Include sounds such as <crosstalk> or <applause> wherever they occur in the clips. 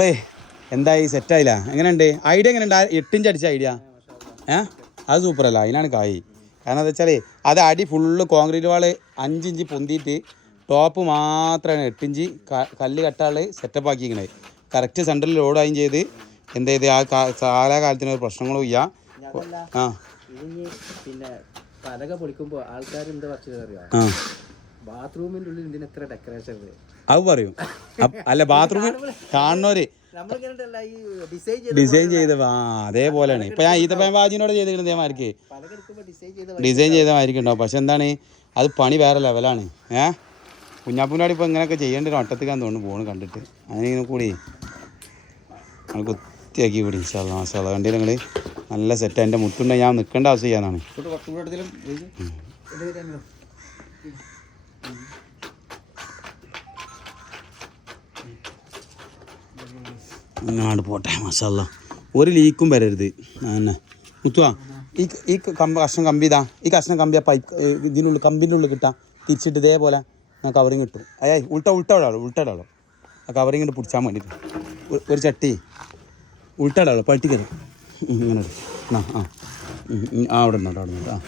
ഏയ് എന്തായി? സെറ്റായില്ല എങ്ങനെയുണ്ട്? ഐഡിയ എങ്ങനെയുണ്ട്? എട്ടിഞ്ച് അടിച്ച ഐഡിയ. ഏ? അത് സൂപ്പറല്ല അതിനാണ് കായി. കാരണം എന്താ വെച്ചാൽ അത് അടി ഫുള്ള് കോൺക്രീറ്റ് വാൾ അഞ്ചിഞ്ച് പൊന്തിയിട്ട് ടോപ്പ് മാത്രമാണ് എട്ടിഞ്ച് കല്ല് കട്ടാൾ സെറ്റപ്പ് ആക്കിയിരിക്കണത് കറക്റ്റ് സെന്ററിൽ ലോഡായും ചെയ്ത് എന്താ ചെയ്ത്? ആ കാലാകാലത്തിന് ഒരു പ്രശ്നങ്ങളും ഇല്ല. ആ. പിന്നെ പലക പൊളിക്കുമ്പോൾ ആൾക്കാർ എന്താ അറിയാം? ആ. ബാത്റൂമിന്റെ ഉള്ളിൽ ഇതിന് എത്ര ഡെക്കറേഷൻ അത് പറയും. അല്ല ബാത്റൂമിൽ <laughs> കാണുന്നവര് ഡിസൈൻ ചെയ്ത് ഡിസൈൻ ചെയ്ത ആ അതേപോലെയാണ് ഇപ്പൊ ഞാൻ ഈത്തപ്പൻ ബാജിനോട് ചെയ്തിരിക്കുന്നത് ഇതേമാർക്ക് ഡിസൈൻ ചെയ്ത മാതിരിക്കുണ്ടാവും പക്ഷെ എന്താണ് അത് പണി വേറെ ലെവലാണ് ഏ? കുഞ്ഞാപ്പൂനോട് ഇപ്പൊ ഇങ്ങനെയൊക്കെ ചെയ്യേണ്ട ഒരു വട്ടത്തിക്കാന്ന് തോന്നുന്നു പോണ് കണ്ടിട്ട്. അങ്ങനെ കൂടി. നമ്മൾ കുത്തിയാക്കി കൂടി ഇൻഷാല്ല നിങ്ങൾ കണ്ടില്ല നിങ്ങൾ നല്ല സെറ്റ് എന്റെ മുട്ടുണ്ടെങ്കിൽ ഞാൻ നിൽക്കേണ്ട ആവശ്യം ചെയ്യാനാണ് അങ്ങാണ്ട് പോട്ടെ മസാല ഒരു ലീക്കും വരരുത്. അങ്ങനെ മുത്തുവാ ഈ ഈ കമ്പ കഷ്ണം കമ്പി ഇതാ. ഈ കഷ്ണം കമ്പി ആ പൈപ്പ് ഇതിനുള്ളിൽ കമ്പിന്റെ ഉള്ളിൽ കിട്ടാം. തിരിച്ചിട്ട് ഇതേപോലെ ഞാൻ കവറിങ് കിട്ടും അയ്യായി ഉൾട്ട ഉൾട്ട ഇടാളോ ഉൾട്ട ഇടാളോ ആ കവറിങ് ഇട്ട് പിടിച്ചാൽ വേണ്ടിയിട്ട് ഒരു- ചട്ടി. ഉൾട്ട ഇടാളോ പട്ടിക്കരുത് ഇങ്ങനെ ആ. ആ ആ അവിടെ ഉണ്ടോ അവിടെ ഉണ്ടോ ആ.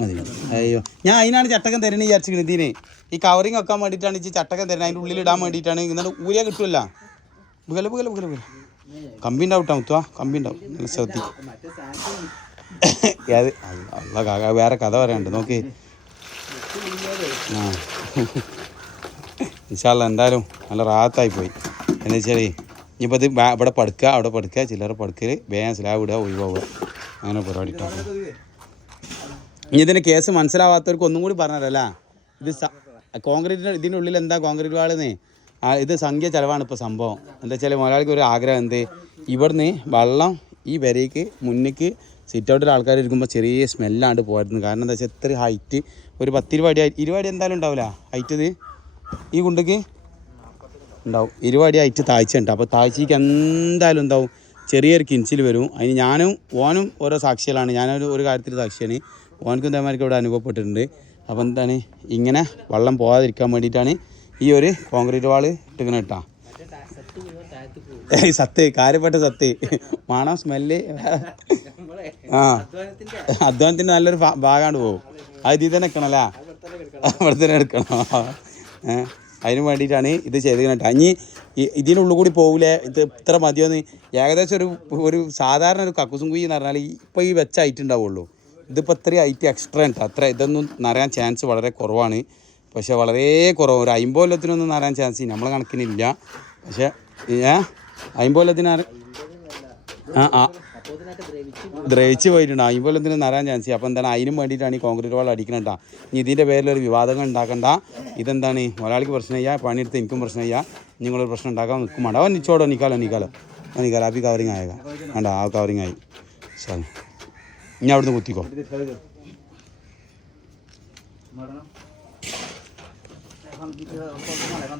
മതി അയ്യോ. ഞാൻ അതിനാണ് ചട്ടക്കം തരണേ വിചാരിച്ചിരിക്കുന്നത് ഇതിന്. ഈ കവറിങ് വെക്കാൻ വേണ്ടിയിട്ടാണ് ഈ ചട്ടക്കം തരുന്നത്. അതിന്റെ ഉള്ളിൽ ഇടാൻ വേണ്ടിയിട്ടാണ്. എന്നിട്ട് ഊരിയ കിട്ടുമല്ല പുകല പുകല പുകല പുകല. കമ്പി ഉണ്ടാവും കേട്ടോ മുത്തുവാ. കമ്പി ഉണ്ടാവും. നല്ല ശ്രദ്ധിക്കും. വേറെ കഥ പറയാനുണ്ട്. നോക്കി. ആ. ഇൻഷാല്ല എന്തായാലും നല്ല റാത്തായി പോയി. എന്ന് വെച്ചാൽ ഇനിയിപ്പോൾ ഇത് ഇവിടെ പടുക്കുക അവിടെ പടുക്കുക ചില്ലറ പടുക്കൽ വേഗം സ്ലാബ് ഇടുക ഒഴിവാവുക. അങ്ങനെ പരിപാടി ഇട്ടോ ഇനി ഇതിന് കേസ് മനസ്സിലാവാത്തവർക്ക് ഒന്നും കൂടി പറഞ്ഞതല്ല. ഇത് കോൺക്രീറ്റിന് ഇതിന്റെ ഉള്ളിൽ എന്താ കോൺക്രീറ്റ് വാളെന്നേ ഇത് സംഖ്യ ചിലവാണ് ഇപ്പോൾ സംഭവം. എന്താ വെച്ചാൽ മുതലാളിക്ക് ഒരു ആഗ്രഹം എന്ത്? ഇവിടുന്ന് വെള്ളം ഈ വരയ്ക്ക് മുന്നിക്ക് സിറ്റ് ഔട്ടിൽ ആൾക്കാർ ഇരിക്കുമ്പോൾ ചെറിയ സ്മെല്ലാണ്ട് പോയിരുന്നു കാരണം എന്താ വെച്ചാൽ ഇത്ര ഹൈറ്റ് ഒരു പത്തിരുപത് ഇരുപടി എന്തായാലും ഉണ്ടാവില്ല ഹൈറ്റ് ഇത് ഈ കുണ്ടക്ക് ഉണ്ടാവും. ഇരുപടി ഹൈറ്റ് താഴ്ച ഉണ്ട്. അപ്പോൾ താഴ്ചയ്ക്ക് എന്തായാലും എന്താവും? ചെറിയൊരു കിൻസിൽ വരും. അതിന് ഞാനും ഓനും ഓരോ സാക്ഷികളാണ്. ഞാനൊരു ഒരു കാര്യത്തിൽ സാക്ഷിയാണ്. ഓനക്കും ഇതേമാതിരി ഇവിടെ അനുഭവപ്പെട്ടിട്ടുണ്ട്. അപ്പോൾ എന്താണ് ഇങ്ങനെ വെള്ളം പോകാതിരിക്കാൻ വേണ്ടിയിട്ടാണ് ഈ ഒരു കോൺക്രീറ്റ് വാൾ ഇട്ടിങ്ങനെ ഇട്ടാ സത്ത് കാര്യപ്പെട്ട സത്ത്. മണം സ്മെല്ല്? ആ അധ്വാനത്തിന്റെ നല്ലൊരു ഭാഗമാണ് പോകും അത് ഇതിൽ തന്നെ എടുക്കണല്ലേ അവിടെ തന്നെ എടുക്കണം. അതിന് വേണ്ടിയിട്ടാണ് ഇത് ചെയ്തിരിക്കുന്നത് ഈ- ഇതിനുള്ളിൽ കൂടി പോകില്ലേ ഇത് ഇത്ര മതിയോന്ന്? ഏകദേശം ഒരു ഒരു സാധാരണ ഒരു കക്കുസും കുയ്യെന്ന് പറഞ്ഞാൽ ഇപ്പോൾ ഈ വെച്ചായിട്ടുണ്ടാവുള്ളൂ ഇതിപ്പോൾ ഇത്രയും ഹൈറ്റ് എക്സ്ട്രാ ഉണ്ട്. അത്ര ഇതൊന്നും നിറയാൻ ചാൻസ് വളരെ കുറവാണ്. പക്ഷേ വളരെ കുറവ്. ഒരു അമ്പത് കൊല്ലത്തിനൊന്നും നിറയാൻ ചാൻസ് നമ്മളെ കണക്കിനില്ല. പക്ഷേ ഏ? അമ്പത് കൊല്ലത്തിന് അറി- ആ ആ. അപ്പോൾ ദ്രവിച്ച് പോയിട്ടുണ്ട്. അമ്പലത്തിന് നിറയാൻ ചാൻസ് അപ്പോൾ എന്താണ്? അതിനും വേണ്ടിയിട്ടാണ് ഈ കോൺക്രീറ്റ് വാൾ അടിക്കണട്ടാ ഇനി ഇതിന്റെ പേരിൽ ഒരു വിവാദങ്ങൾ ഉണ്ടാക്കണ്ട. ഇതെന്താണ്? ഒരാൾക്ക് പ്രശ്നം ചെയ്യുക പണിയെടുത്ത് എനിക്കും പ്രശ്നം ചെയ്യുക നിങ്ങളൊരു പ്രശ്നം ഉണ്ടാക്കാൻ നിൽക്കും വേണ്ട. അവൻ നിച്ചോടോ നിക്കാലോ നിക്കാലോ. നിക്കാലോ. ഈ കവറിങ് ആയേക്കാം. വേണ്ട ആ കവറിങ് ആയി. ശരി. ഇനി അവിടുന്ന് കുത്തിക്കോ.